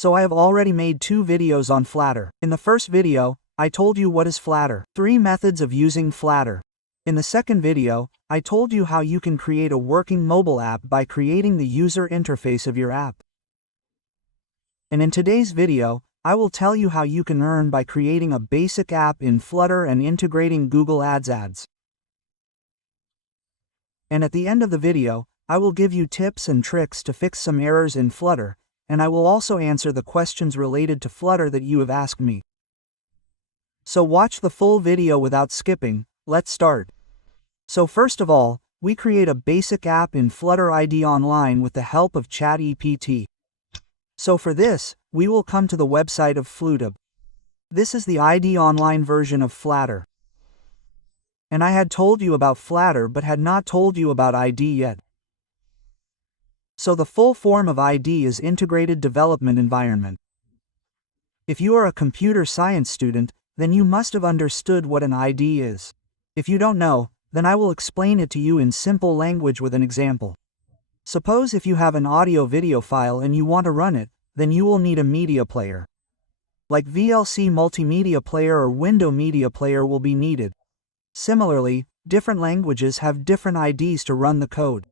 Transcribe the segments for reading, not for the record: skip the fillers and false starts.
So I have already made 2 videos on Flutter. In the first video, I told you what is Flutter, 3 methods of using Flutter. In the second video, I told you how you can create a working mobile app by creating the user interface of your app. And in today's video, I will tell you how you can earn by creating a basic app in Flutter and integrating Google ads. And at the end of the video, I will give you tips and tricks to fix some errors in Flutter, and I will also answer the questions related to Flutter that you have asked me. So watch the full video without skipping. Let's start. So first of all, we create a basic app in Flutter IDE Online with the help of ChatGPT. So for this, we will come to the website of Flutter. This is the IDE Online version of Flutter. And I had told you about Flutter but had not told you about IDE yet. So the full form of IDE is Integrated Development Environment. If you are a computer science student, then you must have understood what an IDE is. If you don't know, then I will explain it to you in simple language with an example. Suppose if you have an audio-video file and you want to run it, then you will need a media player. Like VLC Multimedia Player or Window Media Player will be needed. Similarly, different languages have different IDEs to run the code.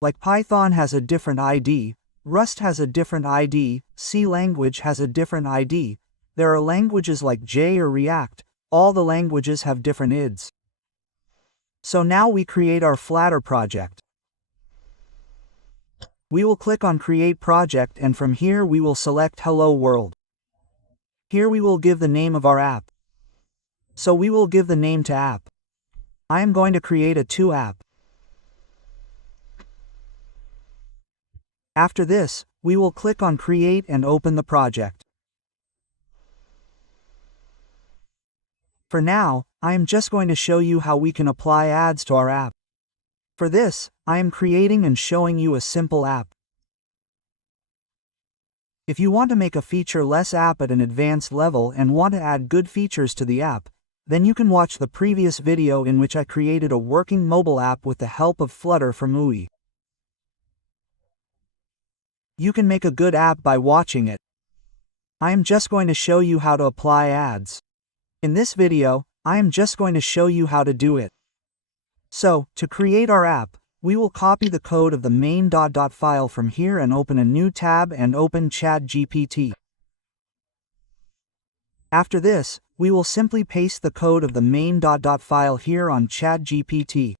Like Python has a different IDE, Rust has a different IDE, C language has a different IDE, there are languages like J or React, all the languages have different IDEs. So now we create our Flutter project. We will click on Create Project and from here we will select Hello World. Here we will give the name of our app. So we will give the name to app. I am going to create a 2 app. After this, we will click on Create and open the project. For now, I am just going to show you how we can apply ads to our app. For this, I am creating and showing you a simple app. If you want to make a feature-less app at an advanced level and want to add good features to the app, then you can watch the previous video in which I created a working mobile app with the help of Flutter from UI. You can make a good app by watching it. I am just going to show you how to apply ads. In this video, I am just going to show you how to do it. So, to create our app, we will copy the code of the main .dot file from here and open a new tab and open ChatGPT. After this, we will simply paste the code of the main .dot file here on ChatGPT.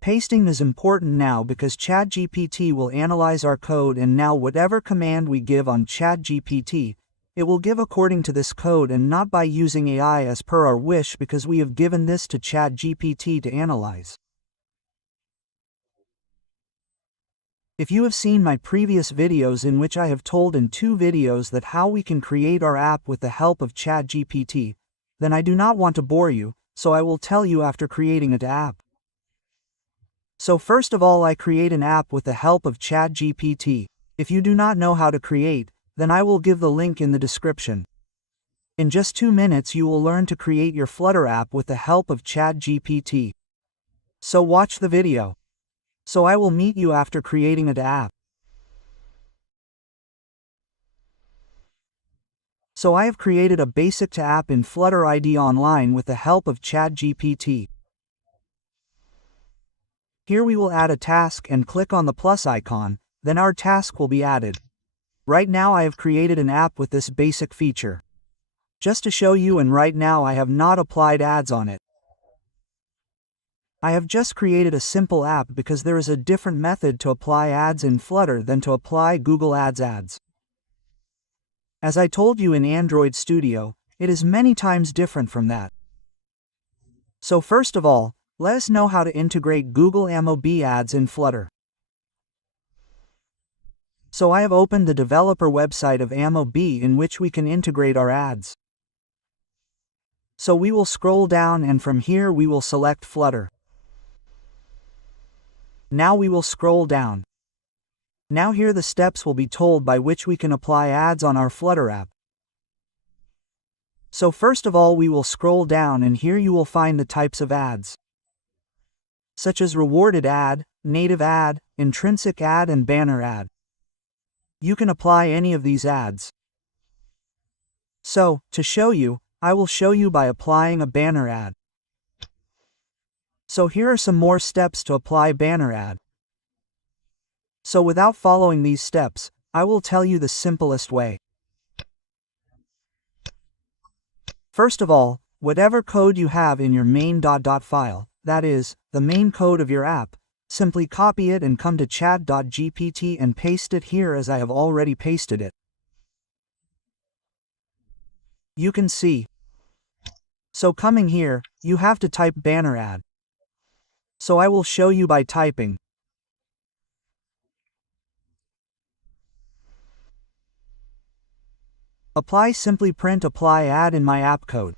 Pasting is important now because ChatGPT will analyze our code and now whatever command we give on ChatGPT, it will give according to this code and not by using AI as per our wish because we have given this to ChatGPT to analyze. If you have seen my previous videos in which I have told in 2 videos that how we can create our app with the help of ChatGPT, then I do not want to bore you, so I will tell you after creating an app. So first of all I create an app with the help of ChatGPT. If you do not know how to create, then I will give the link in the description. In just 2 minutes you will learn to create your Flutter app with the help of ChatGPT. So watch the video. So I will meet you after creating an app. So I have created a basic app in Flutter IDE Online with the help of ChatGPT. Here we will add a task and click on the plus icon, then our task will be added. Right now I have created an app with this basic feature. Just to show you, and right now I have not applied ads on it. I have just created a simple app because there is a different method to apply ads in Flutter than to apply Google ads. As I told you in Android Studio, it is many times different from that. So first of all, let us know how to integrate Google AdMob ads in Flutter. So I have opened the developer website of AdMob in which we can integrate our ads. So we will scroll down and from here we will select Flutter. Now we will scroll down. Now here the steps will be told by which we can apply ads on our Flutter app. So first of all we will scroll down and here you will find the types of ads, such as rewarded ad, native ad, intrinsic ad and banner ad. You can apply any of these ads. So, to show you, I will show you by applying a banner ad. So here are some more steps to apply banner ad. So without following these steps, I will tell you the simplest way. First of all, whatever code you have in your main .dot file, that is, the main code of your app, simply copy it and come to chat.gpt and paste it here as I have already pasted it. You can see. So coming here, you have to type banner ad. So I will show you by typing. Apply simply print apply ad in my app code.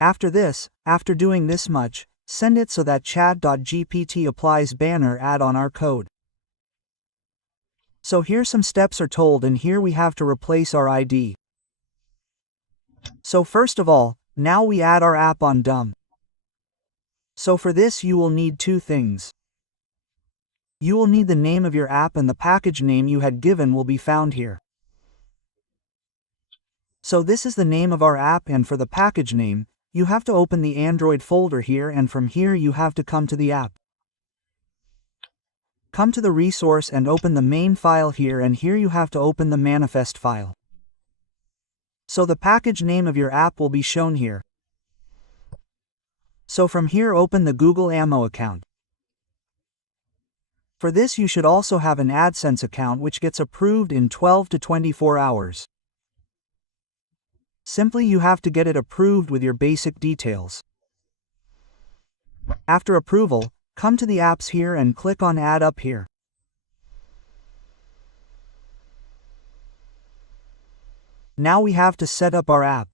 After this, after doing this much, send it so that chat.gpt applies banner ad on our code. So here some steps are told and here we have to replace our ID. So first of all, now we add our app on DOM. So for this you will need two things. You will need the name of your app and the package name you had given will be found here. So this is the name of our app and for the package name, you have to open the Android folder here and from here you have to come to the app. Come to the resource and open the main file here and here you have to open the manifest file. So the package name of your app will be shown here. So from here open the Google AdMob account. For this you should also have an AdSense account which gets approved in 12 to 24 hours. Simply you have to get it approved with your basic details. After approval, come to the apps here and click on Add up here. Now we have to set up our app.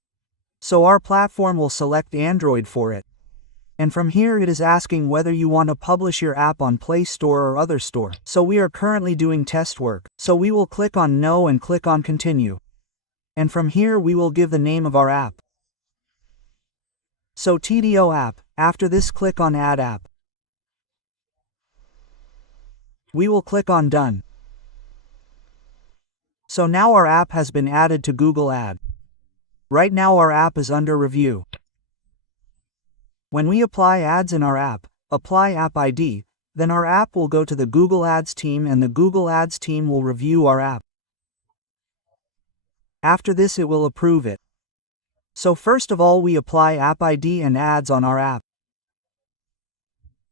So our platform will select Android for it. And from here it is asking whether you want to publish your app on Play Store or other store. So we are currently doing test work. So we will click on No and click on Continue. And from here we will give the name of our app. So TDO app, after this click on Add app. We will click on Done. So now our app has been added to Google Ad. Right now our app is under review. When we apply ads in our app, apply app ID, then our app will go to the Google Ads team and the Google Ads team will review our app. After this it will approve it. So first of all we apply app ID and ads on our app.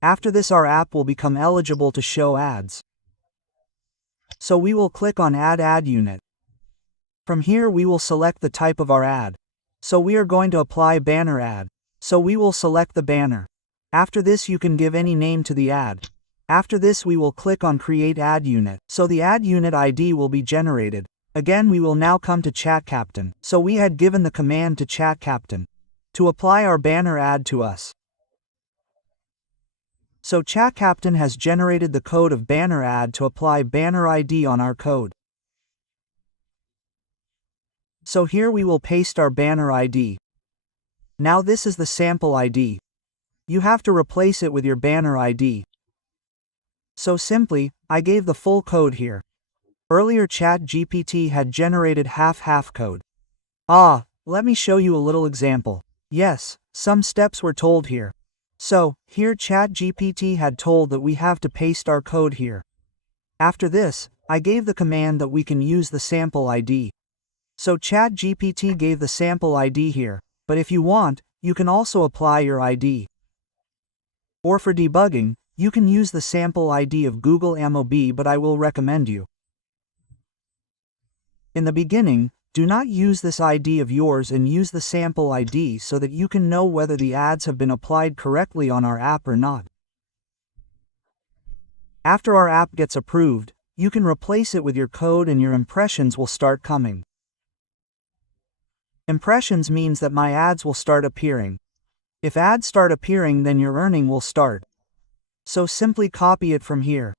After this our app will become eligible to show ads. So we will click on Add Ad Unit. From here we will select the type of our ad. So we are going to apply banner ad. So we will select the banner. After this you can give any name to the ad. After this we will click on Create Ad Unit. So the ad unit ID will be generated. Again we will now come to Chat Captain. So we had given the command to Chat Captain to apply our banner ad to us. So Chat Captain has generated the code of banner ad to apply banner ID on our code. So here we will paste our banner ID. Now this is the sample ID. You have to replace it with your banner ID. So simply, I gave the full code here. Earlier ChatGPT had generated half code. Let me show you a little example. Yes, some steps were told here. So, here ChatGPT had told that we have to paste our code here. After this, I gave the command that we can use the sample ID. So ChatGPT gave the sample ID here. But if you want, you can also apply your ID. Or for debugging, you can use the sample ID of Google AdMob, but I will recommend you. In the beginning, do not use this ID of yours and use the sample ID so that you can know whether the ads have been applied correctly on our app or not. After our app gets approved, you can replace it with your code and your impressions will start coming. Impressions means that my ads will start appearing. If ads start appearing, then your earning will start. So simply copy it from here.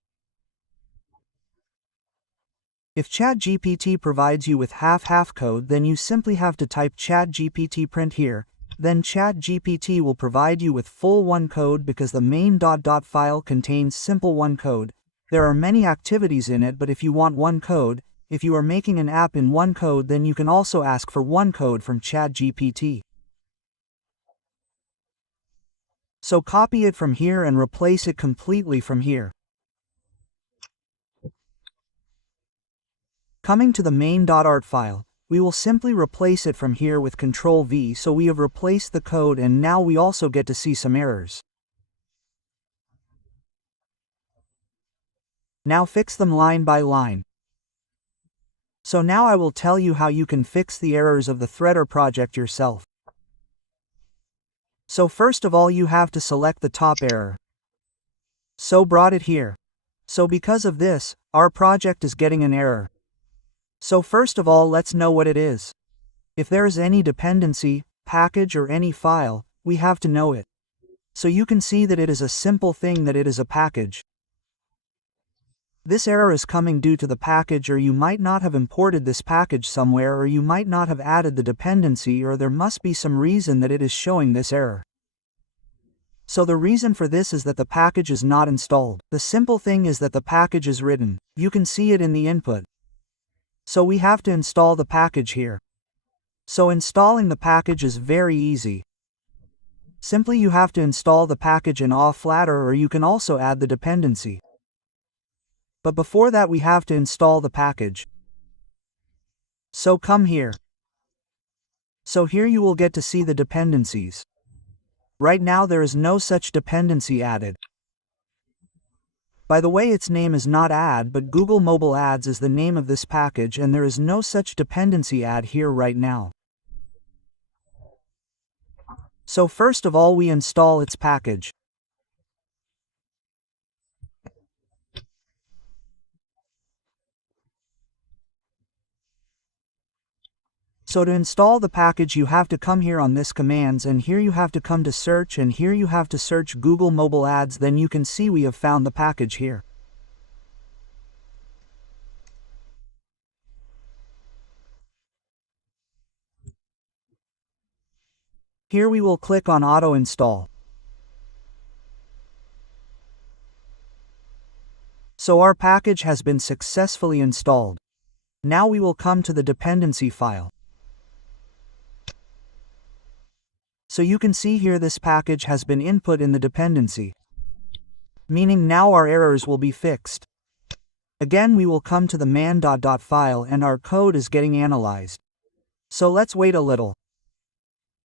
If ChatGPT provides you with half code, then you simply have to type ChatGPT print here, then ChatGPT will provide you with full one code because the main dot file contains simple one code. There are many activities in it, but if you want one code, if you are making an app in one code, then you can also ask for one code from ChatGPT. So copy it from here and replace it completely from here. Coming to the main.art file, we will simply replace it from here with Ctrl V, so we have replaced the code, and now we also get to see some errors. Now fix them line by line. So now I will tell you how you can fix the errors of the Threader project yourself. So first of all, you have to select the top error. So brought it here. So because of this, our project is getting an error. So first of all, let's know what it is. If there is any dependency, package or any file, we have to know it. So you can see that it is a simple thing, that it is a package. This error is coming due to the package, or you might not have imported this package somewhere, or you might not have added the dependency, or there must be some reason that it is showing this error. So the reason for this is that the package is not installed. The simple thing is that the package is written. You can see it in the input. So we have to install the package here. So installing the package is very easy. Simply you have to install the package in Flutter, or you can also add the dependency. But before that we have to install the package. So come here. So here you will get to see the dependencies. Right now there is no such dependency added. By the way, its name is not add, but Google Mobile Ads is the name of this package, and there is no such dependency add here right now. So first of all we install its package. So to install the package you have to come here on this commands, and here you have to come to search, and here you have to search Google Mobile Ads. Then you can see we have found the package here. Here we will click on auto install. So our package has been successfully installed. Now we will come to the dependency file. So you can see here this package has been input in the dependency, meaning now our errors will be fixed. Again we will come to the man.dot file, and our code is getting analyzed. So let's wait a little.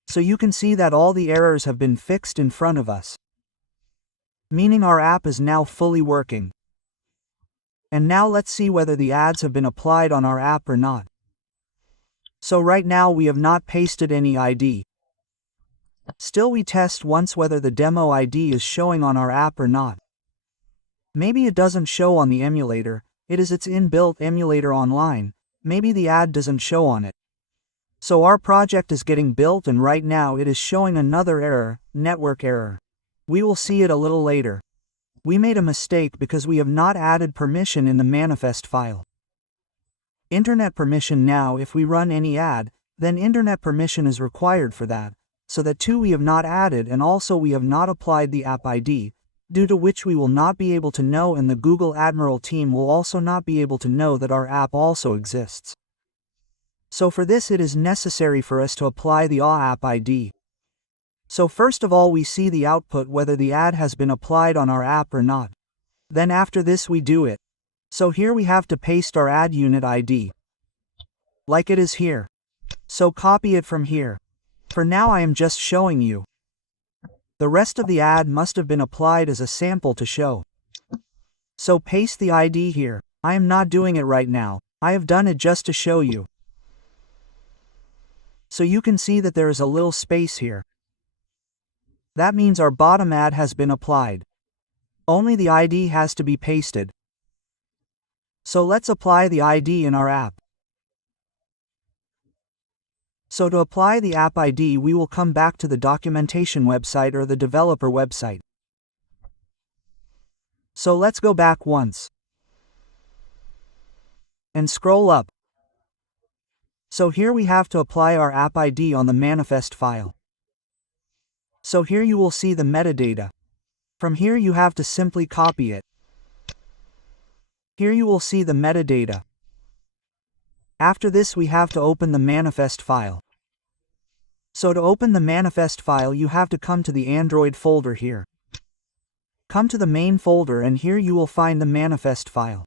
So you can see that all the errors have been fixed in front of us, meaning our app is now fully working. And now let's see whether the ads have been applied on our app or not. So right now we have not pasted any ID. Still we test once whether the demo ID is showing on our app or not. Maybe it doesn't show on the emulator, it is its inbuilt emulator online, maybe the ad doesn't show on it. So our project is getting built, and right now it is showing another error, network error. We will see it a little later. We made a mistake because we have not added permission in the manifest file. Internet permission. Now if we run any ad, then internet permission is required for that. So that too we have not added, and also we have not applied the app ID, due to which we will not be able to know, and the Google AdMob team will also not be able to know that our app also exists. So for this it is necessary for us to apply the app ID. So first of all we see the output whether the ad has been applied on our app or not. Then after this we do it. So here we have to paste our ad unit ID, like it is here. So copy it from here. For now I am just showing you. The rest of the ad must have been applied as a sample to show. So paste the ID here. I am not doing it right now. I have done it just to show you. So you can see that there is a little space here. That means our bottom ad has been applied. Only the ID has to be pasted. So let's apply the ID in our app. So to apply the app ID we will come back to the documentation website or the developer website. So let's go back once. And scroll up. So here we have to apply our app ID on the manifest file. So here you will see the metadata. From here you have to simply copy it. Here you will see the metadata. After this we have to open the manifest file. So to open the manifest file you have to come to the Android folder here. Come to the main folder and here you will find the manifest file.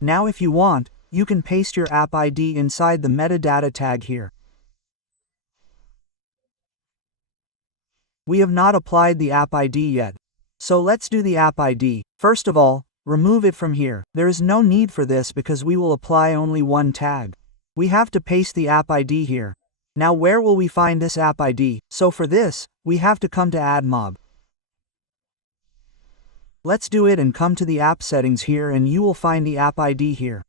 Now if you want, you can paste your app ID inside the metadata tag here. We have not applied the app ID yet. So let's do the app ID. First of all, remove it from here. There is no need for this because we will apply only one tag. We have to paste the app ID here. Now where will we find this app ID? So for this, we have to come to AdMob. Let's do it and come to the app settings here and you will find the app ID here.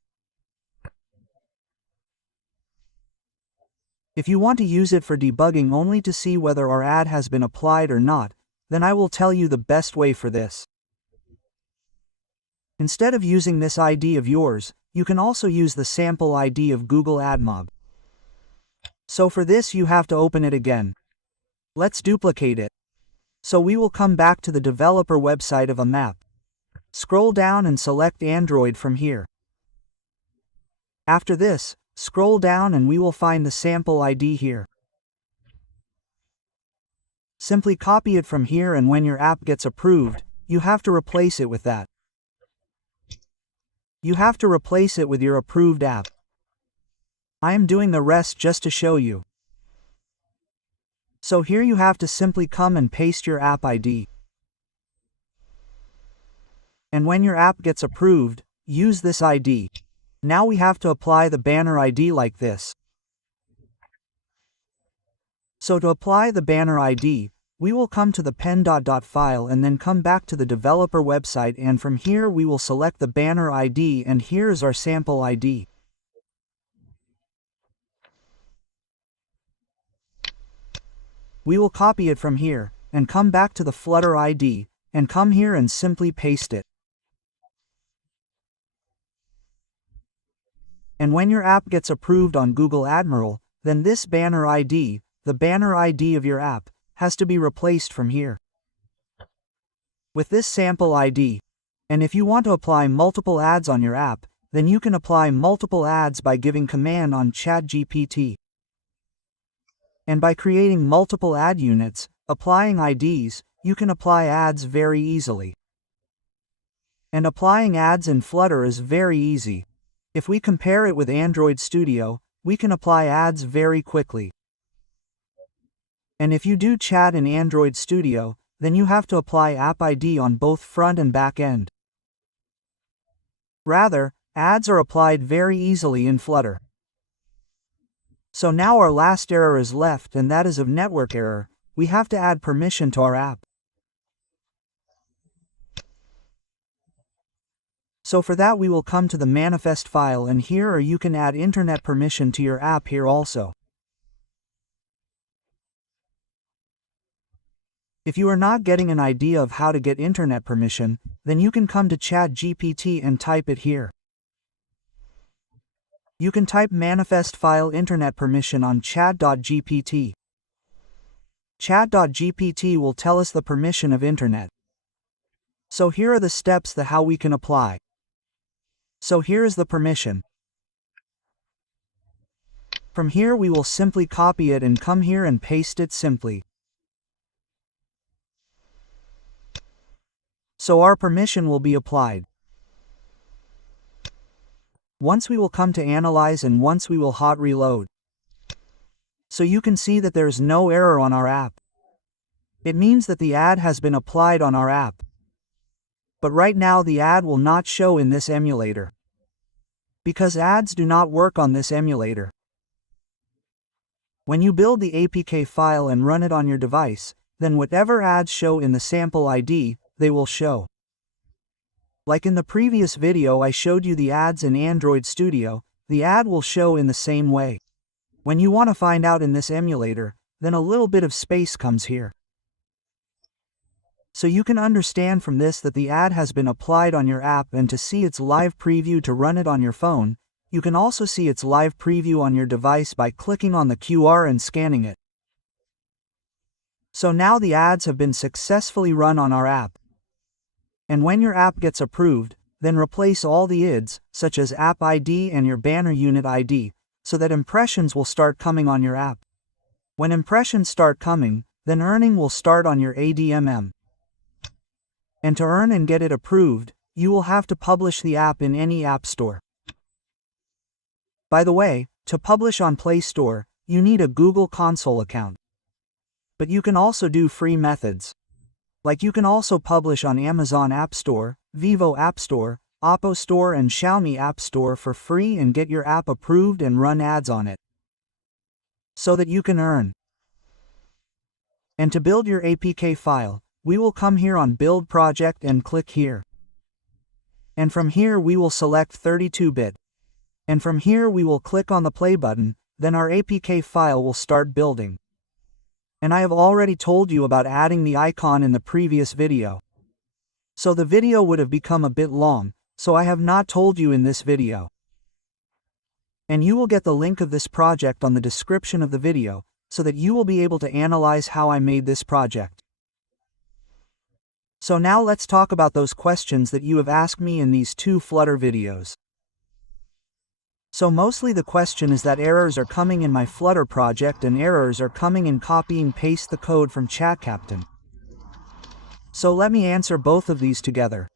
If you want to use it for debugging only to see whether our ad has been applied or not, then I will tell you the best way for this. Instead of using this ID of yours, you can also use the sample ID of Google AdMob. So for this you have to open it again. Let's duplicate it. So we will come back to the developer website of a map. Scroll down and select Android from here. After this, scroll down and we will find the sample ID here. Simply copy it from here and when your app gets approved, you have to replace it with that. You have to replace it with your approved app. I am doing the rest just to show you. So here you have to simply come and paste your app ID. And when your app gets approved, use this ID. Now we have to apply the banner ID like this. So to apply the banner ID, we will come to the pen.dot file and then come back to the developer website and from here we will select the banner ID and here is our sample ID. We will copy it from here and come back to the Flutter ID and come here and simply paste it. And when your app gets approved on Google AdMob, then this banner ID, the banner ID of your app, has to be replaced from here with this sample ID. And if you want to apply multiple ads on your app, then you can apply multiple ads by giving command on ChatGPT. And by creating multiple ad units, applying IDs, you can apply ads very easily. And applying ads in Flutter is very easy. If we compare it with Android Studio, we can apply ads very quickly. And if you do chat in Android Studio, then you have to apply app ID on both front and back end. Rather, ads are applied very easily in Flutter. So now our last error is left and that is of network error. We have to add permission to our app. So for that we will come to the manifest file and here or you can add internet permission to your app here also. If you are not getting an idea of how to get internet permission, then you can come to ChatGPT and type it here. You can type manifest file internet permission on chat.gpt. Chat.gpt will tell us the permission of internet. So here are the steps that how we can apply. So here is the permission. From here we will simply copy it and come here and paste it simply. So our permission will be applied. Once we will come to analyze and once we will hot reload. So you can see that there is no error on our app. It means that the ad has been applied on our app. But right now the ad will not show in this emulator. Because ads do not work on this emulator. When you build the APK file and run it on your device, then whatever ads show in the sample ID, they will show. Like in the previous video I showed you the ads in Android Studio, the ad will show in the same way. When you want to find out in this emulator, then a little bit of space comes here. So you can understand from this that the ad has been applied on your app and to see its live preview to run it on your phone, You can also see its live preview on your device by clicking on the QR and scanning it. So now the ads have been successfully run on our app. And when your app gets approved, then replace all the IDs, such as app ID and your banner unit ID, so that impressions will start coming on your app. When impressions start coming, then earning will start on your AdMob. And to earn and get it approved, you will have to publish the app in any app store. By the way, to publish on Play Store, you need a Google Console account. But you can also do free methods. Like you can also publish on Amazon App Store, Vivo App Store, Oppo Store and Xiaomi App Store for free and get your app approved and run ads on it. So that you can earn. And to build your APK file, we will come here on Build Project and click here. And from here we will select 32-bit. And from here we will click on the play button, then our APK file will start building. And I have already told you about adding the icon in the previous video. So the video would have become a bit long, so I have not told you in this video. And you will get the link of this project on the description of the video, so that you will be able to analyze how I made this project. So now let's talk about those questions that you have asked me in these 2 Flutter videos. So mostly the question is that errors are coming in my Flutter project and errors are coming in copying paste the code from ChatGPT. So let me answer both of these together.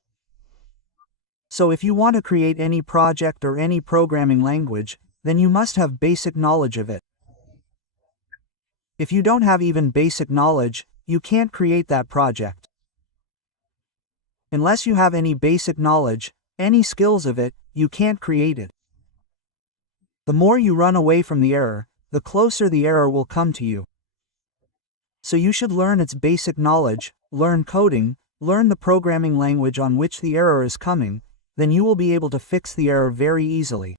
So if you want to create any project or any programming language, then you must have basic knowledge of it. If you don't have even basic knowledge, you can't create that project. Unless you have any basic knowledge, any skills of it, you can't create it. The more you run away from the error, the closer the error will come to you. So you should learn its basic knowledge, learn coding, learn the programming language on which the error is coming, then you will be able to fix the error very easily.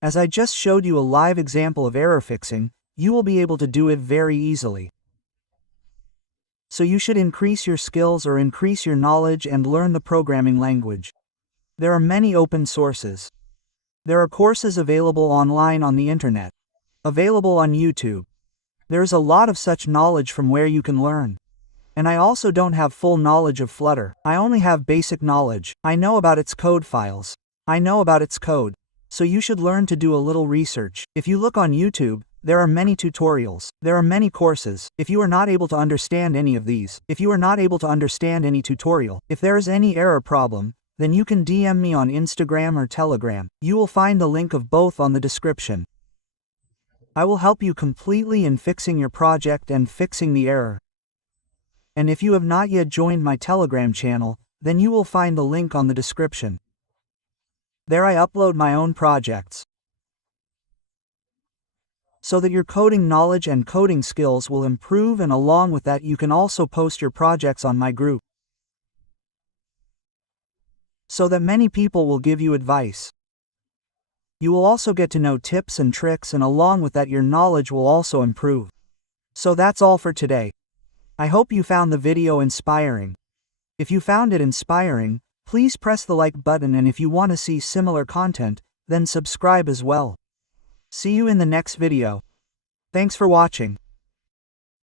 As I just showed you a live example of error fixing, you will be able to do it very easily. So you should increase your skills or increase your knowledge and learn the programming language. There are many open sources. There are courses available online on the internet. Available on YouTube. There is a lot of such knowledge from where you can learn. And I also don't have full knowledge of Flutter. I only have basic knowledge. I know about its code files. I know about its code. So you should learn to do a little research. If you look on YouTube, there are many tutorials. There are many courses. If you are not able to understand any of these, if you are not able to understand any tutorial, if there is any error problem, then you can DM me on Instagram or Telegram. You will find the link of both on the description. I will help you completely in fixing your project and fixing the error. And if you have not yet joined my Telegram channel, then you will find the link on the description. There I upload my own projects. So that your coding knowledge and coding skills will improve, and along with that you can also post your projects on my group. So that many people will give you advice. You will also get to know tips and tricks, and along with that your knowledge will also improve. So that's all for today. I hope you found the video inspiring. If you found it inspiring, please press the like button, and if you want to see similar content, then subscribe as well. See you in the next video. Thanks for watching.